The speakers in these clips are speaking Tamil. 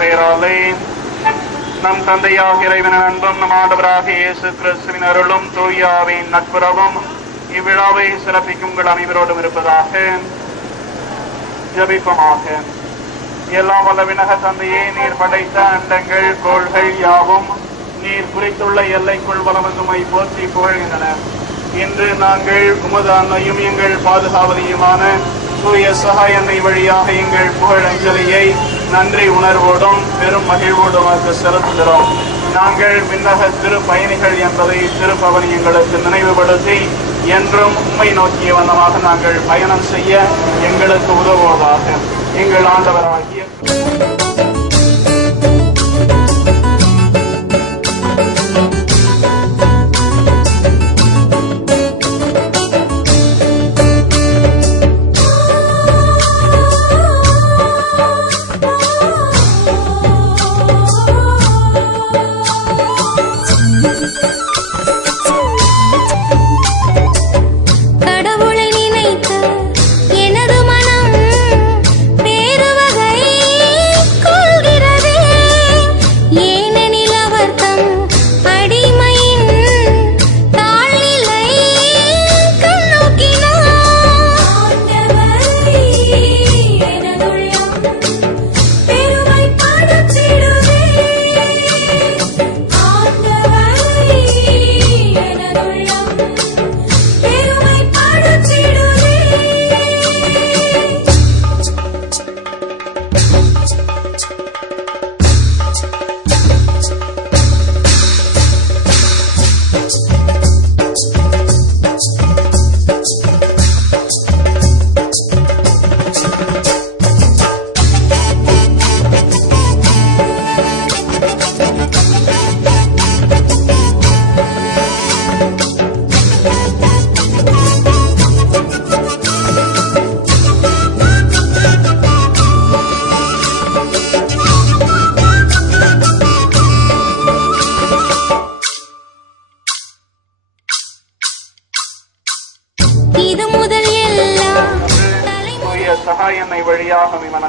பெயராலே நம் தந்தையாக இறைவனின் அன்பும் நம் ஆண்டவராகிய இயேசு கிறிஸ்துவின் அருளும் தூயாவின் நட்புறவும் இவ்விழாவை சிறப்பிக்கும் உங்கள் அனைவரோடும் இருப்பதாக. ஜெபிப்போமாக. எல்லாம் வல்ல விண்ணக தந்தையே, நீர் படைத்த அண்டங்கள் கோள்கள் யாவும் நீர் குறித்துள்ள எல்லைக்குள் வலமந்துமை போற்றி புகழ்கின்றன. இன்று நாங்கள் உமது அன்னையும் எங்கள் பாதுகாவதியுமான தூய சகாய அன்னை வழியாக எங்கள் புகழ் அஞ்சலியை நன்றி உணர்வோடும் பெரும் மகிழ்வோடும் செலுத்துகிறோம். நாங்கள் விண்ணக திரு பயணிகள் என்பதை திருப்பவனி எங்களுக்கு நினைவுபடுத்தி என்றும் உண்மை நோக்கிய வண்ணமாக நாங்கள் பயணம் செய்ய எங்களுக்கு உதவுவதாக. எங்கள் ஆண்டவராகிய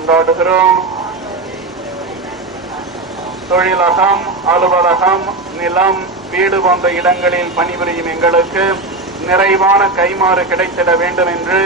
மன்றாடுகிறோம். தொழிலகம், அலுவலகம், நிலம், வீடு போன்ற இடங்களில் பணிபுரியும் எங்களுக்கு நிறைவான கைமாறு கிடைத்திட வேண்டும் என்று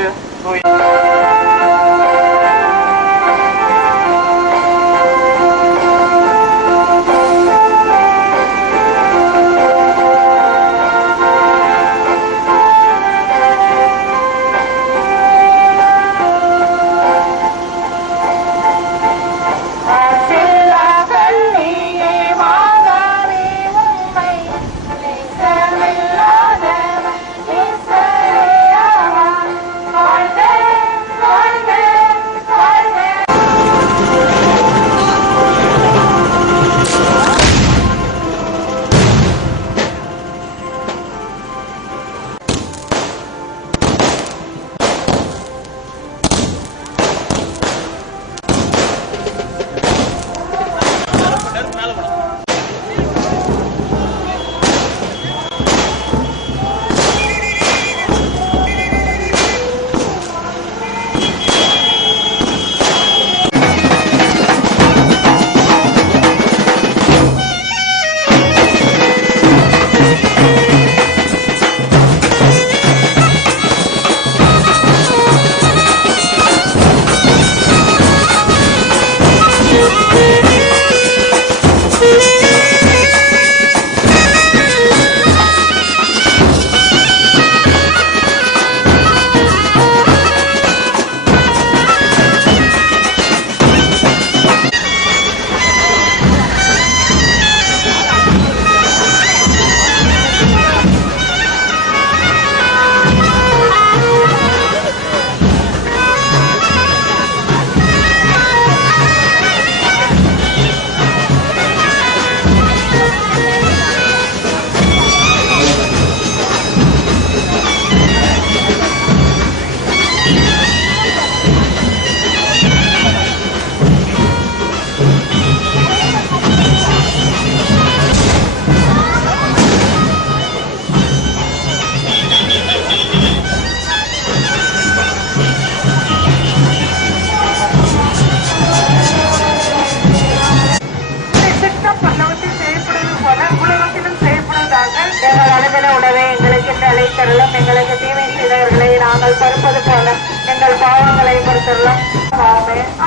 எங்களுக்கு தீமை செய்தவர்களை நாங்கள் பொறுப்பது போல எங்கள் பாவங்களை பொறுத்தருளும்.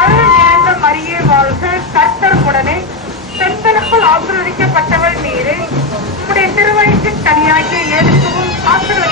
அருள் நிறைந்த மரியே வாழ்க, கர்த்தர் உடனே பெண்களுக்குள் ஆசீர்வதிக்கப்பட்டவள் நீரே, உம்முடைய திருவயிற்றின் கனியாகிய இயேசுவும் ஆசீர்வதிக்கப்பட்டவர்.